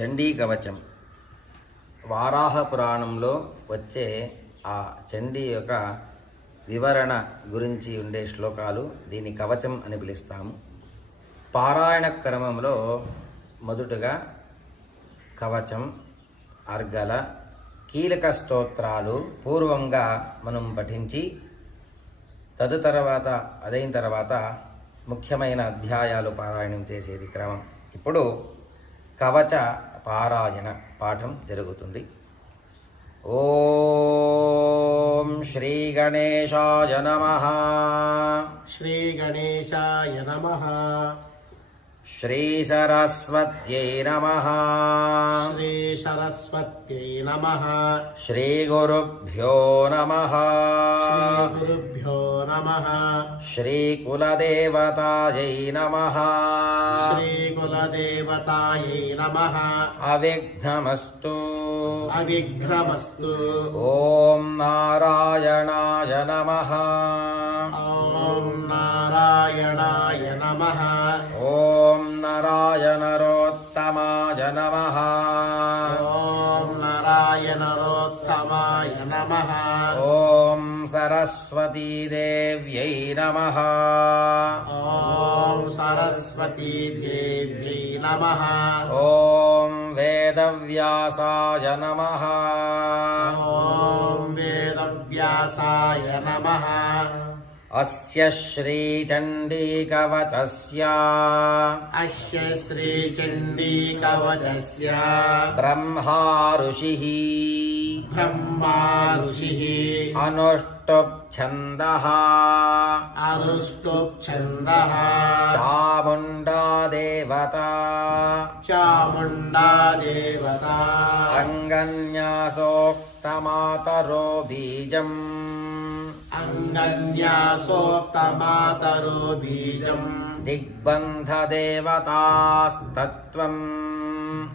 చండీ కవచం వారాహ పురాణంలో వచ్చే ఆ చండీ యొక్క వివరణ గురించి ఉండే శ్లోకాలు దీని కవచం అని పిలుస్తాము. పారాయణ క్రమంలో మొదటగా కవచం, అర్గల, కీలక స్తోత్రాలు పూర్వంగా మనం పఠించి అదైన తర్వాత ముఖ్యమైన అధ్యాయాలు పారాయణం చేసేది క్రమం. ఇప్పుడు కవచ పారాయణ పాఠం జరుగుతుంది. ఓం శ్రీ గణేశాయ నమః. శ్రీ గణేశాయ నమః. శ్రీ సరస్వత్యై నమః. శ్రీ సరస్వత్యై నమః. శ్రీ గురుభ్యో నమః. శ్రీ గురుభ్యో నమః. శ్రీ కులదేవతాయై నమః. శ్రీ కులదేవతాయై నమః. అవిఘ్నమస్తు. అవిఘ్నమస్తు. ఓం నారాయణాయ నమః. ఓం నారాయణాయ నమః. ఓం నారాయణరోత్తమాయ నమః. ఓం నారాయణరోత్తమాయ నమః. ఓం సరస్వతీదేవ్యై నమః. ఓం సరస్వతీదేవ్యై నమః. ఓం వేదవ్యాసాయ నమః. ఓం వేదవ్యాసాయ నమః. అస్య శ్రీచండీకవచస్య అస్య శ్రీచండీకవచస్య బ్రహ్మా ఋషిః బ్రహ్మా ఋషిః అనుష్టుప్ఛందః అనుష్టుప్ఛందః చాముండా దేవతా చాముండా దేవతా అంగన్యాసోక్తమాతరో బీజం అంగన్యాసోక్తమాతరో బీజం దిగ్బంధదేవతాస్తత్వం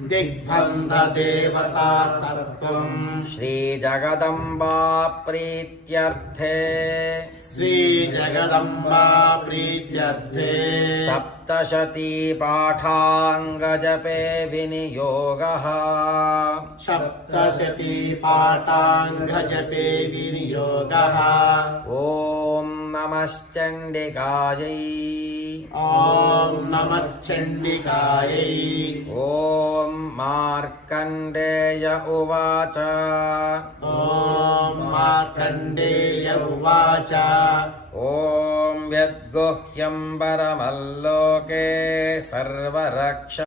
దిగ్బంధదేవతాస్తత్వం శ్రీజగదంబా ప్రీత్యర్థే శ్రీజగదంబా ప్రీత్యర్థే సప్తశతీ పాఠాంగజపే వినియోగః. సప్తశతీ పాఠాంగజపే వినియోగః. ఓం నమశ్చండికాయై. ఓం నమశ్చండికాయై. ఓం మార్కండేయ ఉవాచ. ఓం మార్కండేయ ఉవాచ. ఓం యద్గుహ్యం పరమల్లోకే సర్వరక్ష